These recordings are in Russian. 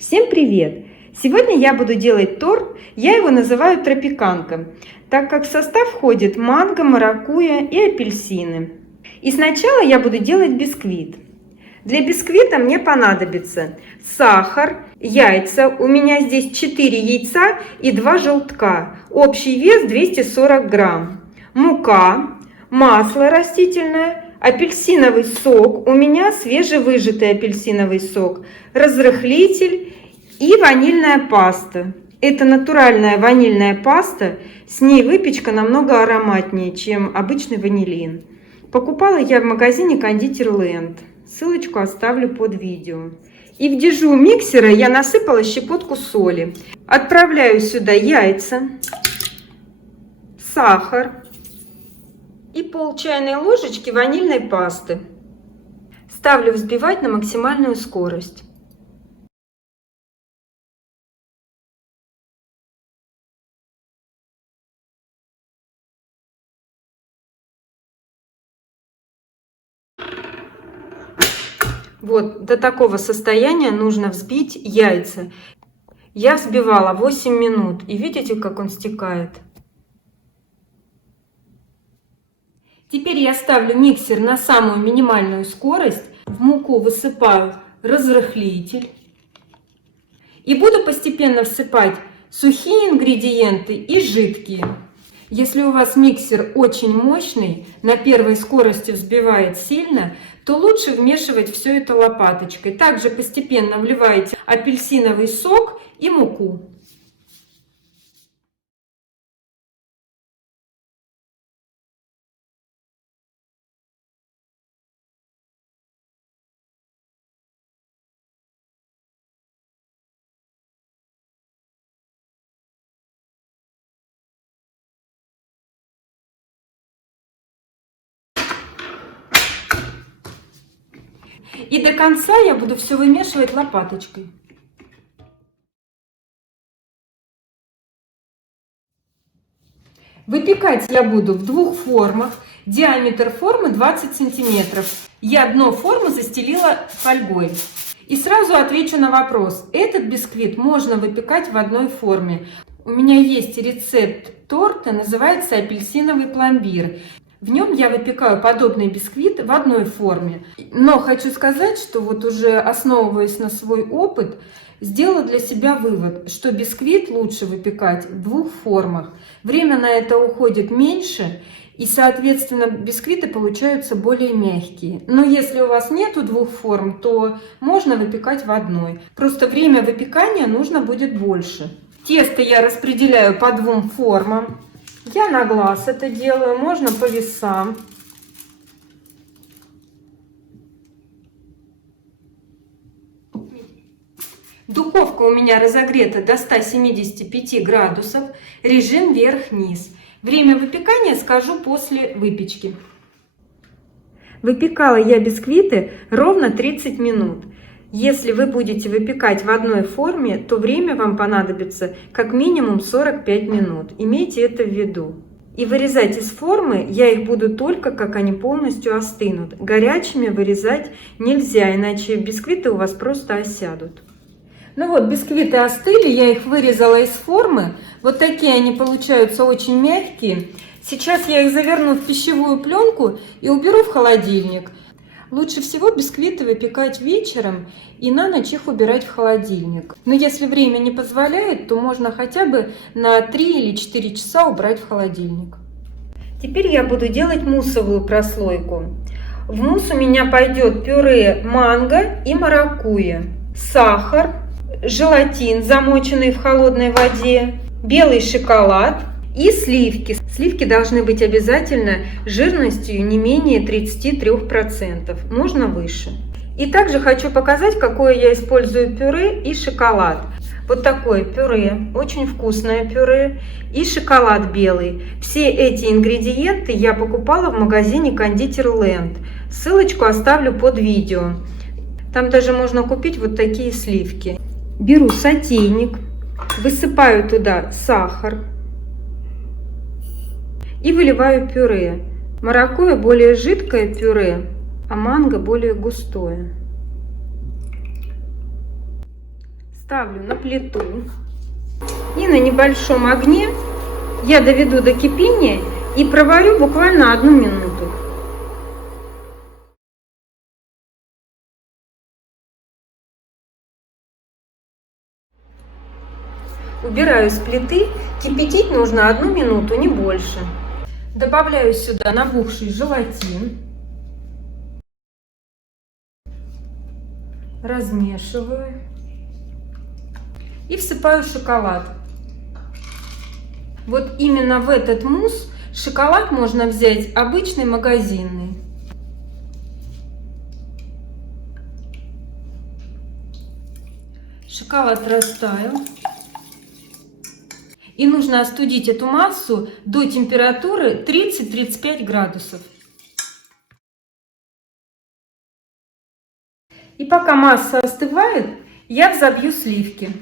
Всем привет! Сегодня я буду делать торт, я его называю тропиканка, так как в состав входит манго, маракуйя и апельсины. И сначала я буду делать бисквит. Для бисквита мне понадобится сахар, яйца, у меня здесь 4 яйца и 2 желтка, общий вес 240 грамм, мука, масло растительное, апельсиновый сок, у меня свежевыжатый апельсиновый сок, разрыхлитель и ванильная паста. Это натуральная ванильная паста, с ней выпечка намного ароматнее, чем обычный ванилин. Покупала я в магазине Кондитер-Ленд, ссылочку оставлю под видео. И в дежу миксера я насыпала щепотку соли. Отправляю сюда яйца, сахар и пол чайной ложечки ванильной пасты. Ставлю взбивать на максимальную скорость. Вот до такого состояния нужно взбить яйца. Я взбивала 8 минут, и видите, как он стекает. Теперь я ставлю миксер на самую минимальную скорость, в муку высыпаю разрыхлитель и буду постепенно всыпать сухие ингредиенты и жидкие. Если у вас миксер очень мощный, на первой скорости взбивает сильно, то лучше вмешивать все это лопаточкой. Также постепенно вливаете апельсиновый сок и муку. И до конца я буду все вымешивать лопаточкой. Выпекать я буду в двух формах. Диаметр формы 20 сантиметров. Я дно формы застелила фольгой. И сразу отвечу на вопрос. Этот бисквит можно выпекать в одной форме. У меня есть рецепт торта, называется апельсиновый пломбир. В нем я выпекаю подобный бисквит в одной форме. Но хочу сказать, что вот уже основываясь на свой опыт, сделала для себя вывод, что бисквит лучше выпекать в двух формах. Время на это уходит меньше, и, соответственно, бисквиты получаются более мягкие. Но если у вас нету двух форм, то можно выпекать в одной. Просто время выпекания нужно будет больше. Тесто я распределяю по двум формам. Я на глаз это делаю, можно по весам. Духовка у меня разогрета до 175 градусов, режим вверх-вниз. Время выпекания скажу после выпечки. Выпекала я бисквиты ровно 30 минут. Если вы будете выпекать в одной форме, то время вам понадобится как минимум 45 минут. Имейте это в виду. И вырезать из формы я их буду только, как они полностью остынут. Горячими вырезать нельзя, иначе бисквиты у вас просто осядут. Ну вот, бисквиты остыли, я их вырезала из формы. Вот такие они получаются очень мягкие. Сейчас я их заверну в пищевую пленку и уберу в холодильник. Лучше всего бисквиты выпекать вечером и на ночь их убирать в холодильник. Но если время не позволяет, то можно хотя бы на 3 или 4 часа убрать в холодильник. Теперь я буду делать муссовую прослойку. В мусс у меня пойдет пюре манго и маракуйя, сахар, желатин, замоченный в холодной воде, белый шоколад и сливки. Сливки должны быть обязательно жирностью не менее 33%, можно выше. И также хочу показать, какое я использую пюре и шоколад. Вот такое пюре, очень вкусное пюре, и шоколад белый. Все эти ингредиенты я покупала в магазине Кондитер-Ленд. Ссылочку оставлю под видео. Там даже можно купить вот такие сливки. Беру сотейник, высыпаю туда сахар и выливаю пюре. Маракуйя более жидкое пюре, а манго более густое. Ставлю на плиту. И на небольшом огне я доведу до кипения и проварю буквально 1 минуту. Убираю с плиты. Кипятить нужно 1 минуту, не больше. Добавляю сюда набухший желатин. Размешиваю. И всыпаю шоколад. Вот именно в этот мусс шоколад можно взять обычный магазинный. Шоколад растаял. И нужно остудить эту массу до температуры 30-35 градусов. И пока масса остывает, я взобью сливки.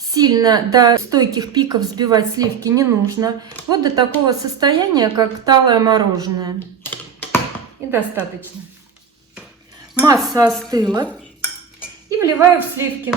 Сильно до стойких пиков взбивать сливки не нужно. Вот до такого состояния, как талое мороженое. И достаточно. Масса остыла. И вливаю в сливки.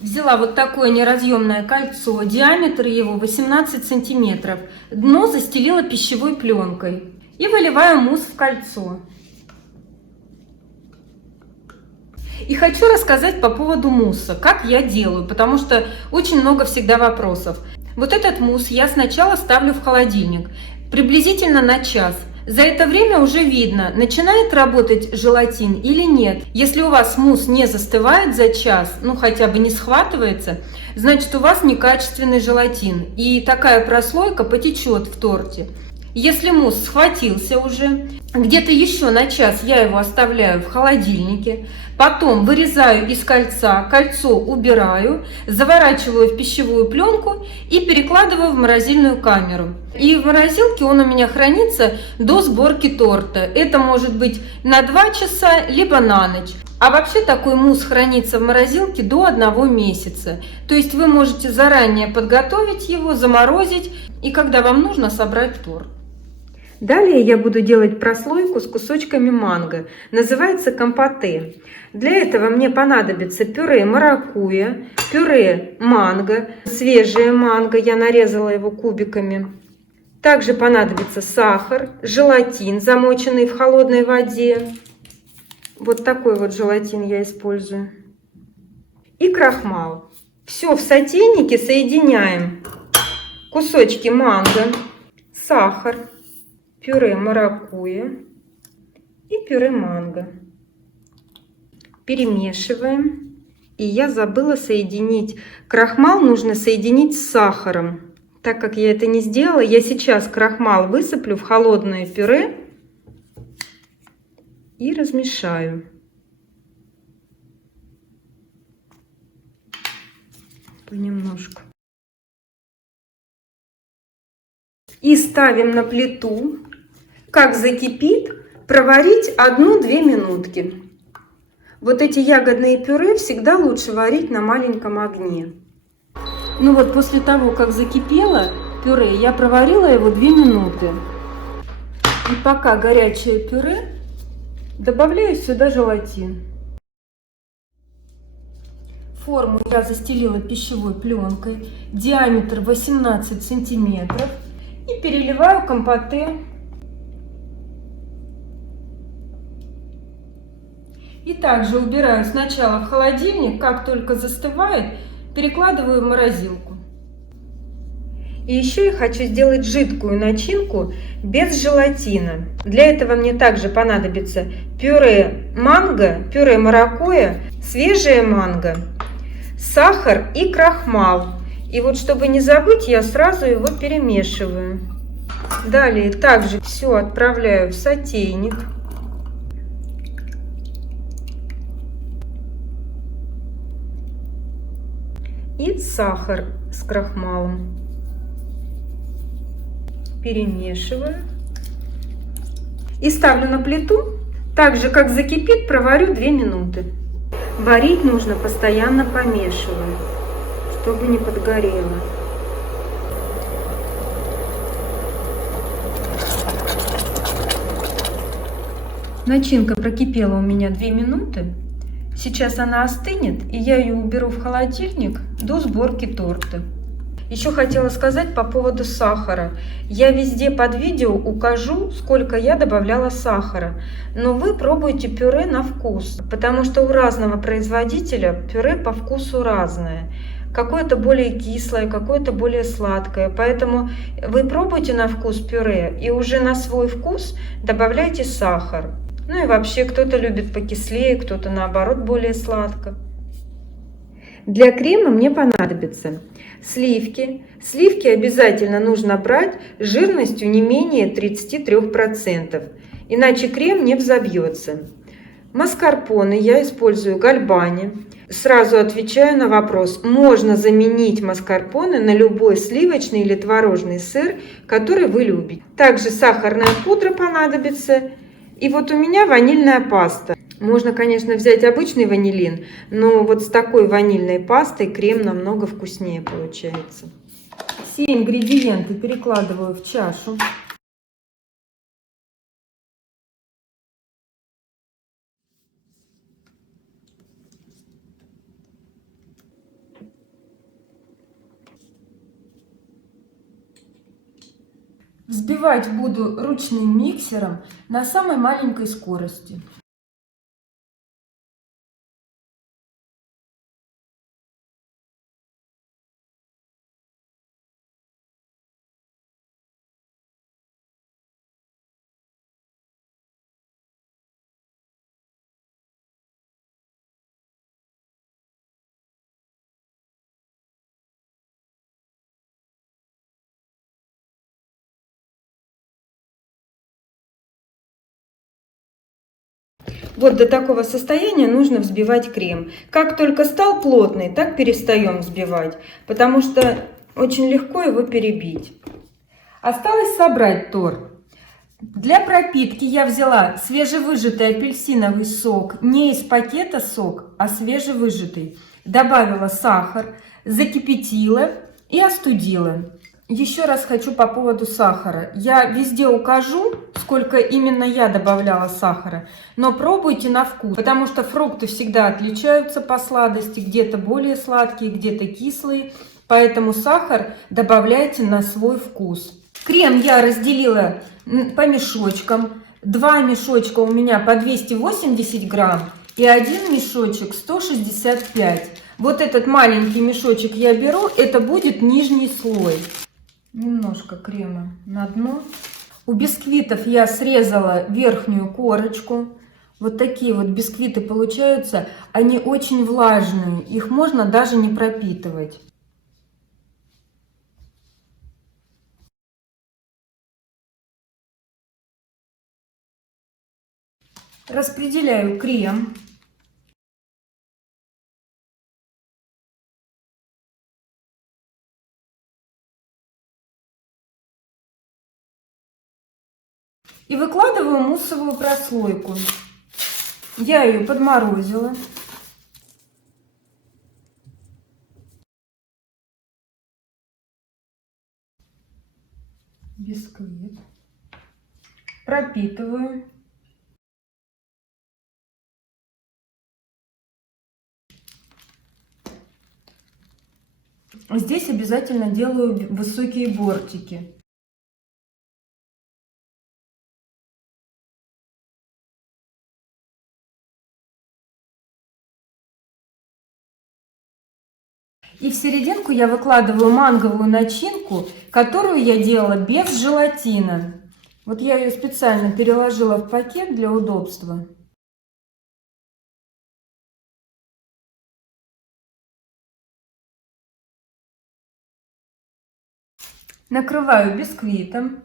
Взяла вот такое неразъемное кольцо, диаметр его 18 сантиметров. Дно застелила пищевой пленкой. И выливаю мусс в кольцо. И хочу рассказать по поводу мусса, как я делаю, потому что очень много всегда вопросов. Вот этот мусс я сначала ставлю в холодильник, приблизительно на час. За это время уже видно, начинает работать желатин или нет. Если у вас мусс не застывает за час, ну хотя бы не схватывается, значит у вас некачественный желатин, и такая прослойка потечет в торте. Если мусс схватился уже, где-то еще на час я его оставляю в холодильнике, потом вырезаю из кольца, кольцо убираю, заворачиваю в пищевую пленку и перекладываю в морозильную камеру. И в морозилке он у меня хранится до сборки торта. Это может быть на 2 часа, либо на ночь. А вообще такой мусс хранится в морозилке до 1 месяца. То есть вы можете заранее подготовить его, заморозить и когда вам нужно собрать торт. Далее я буду делать прослойку с кусочками манго. Называется компоте. Для этого мне понадобится пюре маракуйя, пюре манго, свежее манго, я нарезала его кубиками. Также понадобится сахар, желатин, замоченный в холодной воде. Вот такой вот желатин я использую. И крахмал. Все в сотейнике соединяем. Кусочки манго, сахар, пюре маракуйя и пюре манго. Перемешиваем. И я забыла соединить. Крахмал нужно соединить с сахаром. Так как я это не сделала, я сейчас крахмал высыплю в холодное пюре и размешаю. Понемножку. И ставим на плиту. Как закипит, проварить 1-2 минутки. Вот эти ягодные пюре всегда лучше варить на маленьком огне. Ну вот после того, как закипело пюре, я проварила его 2 минуты. И пока горячее пюре, добавляю сюда желатин. Форму я застелила пищевой пленкой, диаметр 18 сантиметров. И переливаю компоте. И также убираю сначала в холодильник, как только застывает, перекладываю в морозилку. И еще я хочу сделать жидкую начинку без желатина. Для этого мне также понадобится пюре манго, пюре маракуйя, свежее манго, сахар и крахмал. И вот чтобы не забыть, я сразу его перемешиваю. Далее также все отправляю в сотейник. И сахар с крахмалом. Перемешиваю. И ставлю на плиту Так же, как закипит, проварю 2 минуты. Варить нужно постоянно помешивая, чтобы не подгорело. Начинка прокипела у меня 2 минуты. Сейчас она остынет, и я ее уберу в холодильник до сборки торта. Еще хотела сказать по поводу сахара. Я везде под видео укажу, сколько я добавляла сахара. Но вы пробуйте пюре на вкус, потому что у разного производителя пюре по вкусу разное. Какое-то более кислое, какое-то более сладкое. Поэтому вы пробуйте на вкус пюре и уже на свой вкус добавляйте сахар. Ну и вообще, кто-то любит покислее, кто-то наоборот более сладко. Для крема мне понадобятся сливки. Сливки обязательно нужно брать с жирностью не менее 33%, иначе крем не взобьется. Маскарпоне я использую Гальбани. Сразу отвечаю на вопрос, можно заменить маскарпоне на любой сливочный или творожный сыр, который вы любите. Также сахарная пудра понадобится. И вот у меня ванильная паста. Можно, конечно, взять обычный ванилин, но вот с такой ванильной пастой крем намного вкуснее получается. Все ингредиенты перекладываю в чашу. Взбивать буду ручным миксером на самой маленькой скорости. Вот до такого состояния нужно взбивать крем. Как только стал плотный, так перестаем взбивать, потому что очень легко его перебить. Осталось собрать торт. Для пропитки я взяла свежевыжатый апельсиновый сок, не из пакета сок, а свежевыжатый. Добавила сахар, закипятила и остудила. Еще раз хочу по поводу сахара. Я везде укажу, сколько именно я добавляла сахара, но пробуйте на вкус, потому что фрукты всегда отличаются по сладости, где-то более сладкие, где-то кислые, поэтому сахар добавляйте на свой вкус. Крем я разделила по мешочкам. 2 мешочка у меня по 280 грамм и 1 мешочек 165. Вот этот маленький мешочек я беру, это будет нижний слой. Немножко крема на дно. У бисквитов я срезала верхнюю корочку. Вот такие вот бисквиты получаются. Они очень влажные, их можно даже не пропитывать. Распределяю крем. И выкладываю муссовую прослойку. Я ее подморозила. Бисквит. Пропитываю. Здесь обязательно делаю высокие бортики. И в серединку я выкладываю манговую начинку, которую я делала без желатина. Вот я ее специально переложила в пакет для удобства. Накрываю бисквитом.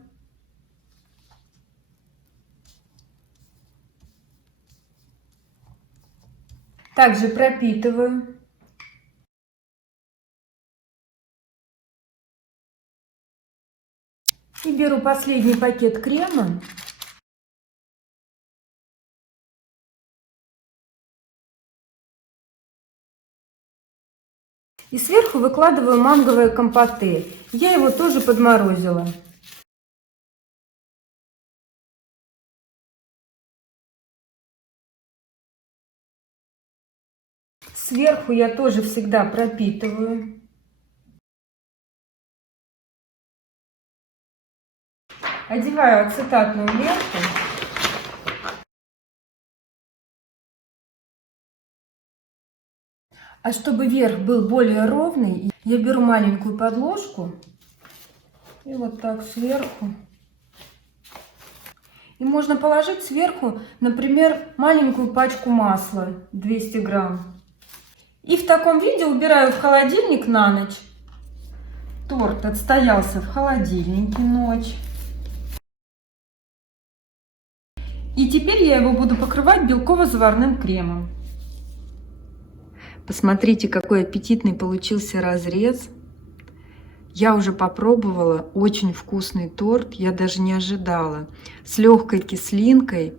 Также пропитываю. И беру последний пакет крема И сверху выкладываю манговое компоте. Я его тоже подморозила. Сверху я тоже всегда пропитываю. Одеваю ацетатную ленту. А чтобы верх был более ровный, я беру маленькую подложку и вот так сверху. И можно положить сверху, например, маленькую пачку масла 200 грамм. И в таком виде убираю в холодильник на ночь. Торт отстоялся в холодильнике ночь. И теперь я его буду покрывать белково-заварным кремом. Посмотрите, какой аппетитный получился разрез. Я уже попробовала, очень вкусный торт, я даже не ожидала. С легкой кислинкой.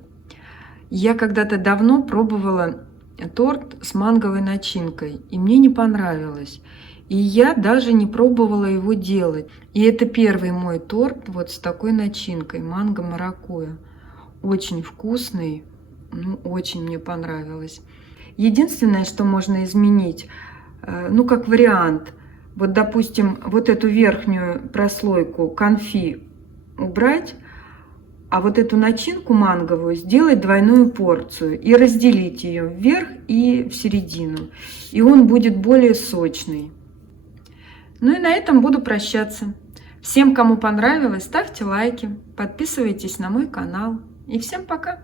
Я когда-то давно пробовала торт с манговой начинкой, и мне не понравилось. И я даже не пробовала его делать. И это первый мой торт вот с такой начинкой, манго-маракуйя. Очень вкусный, ну, очень мне понравилось. Единственное, что можно изменить, ну, как вариант, вот, допустим, вот эту верхнюю прослойку конфи убрать, а вот эту начинку манговую сделать двойную порцию и разделить ее вверх и в середину. И он будет более сочный. Ну и на этом буду прощаться. Всем, кому понравилось, ставьте лайки, подписывайтесь на мой канал. И всем пока!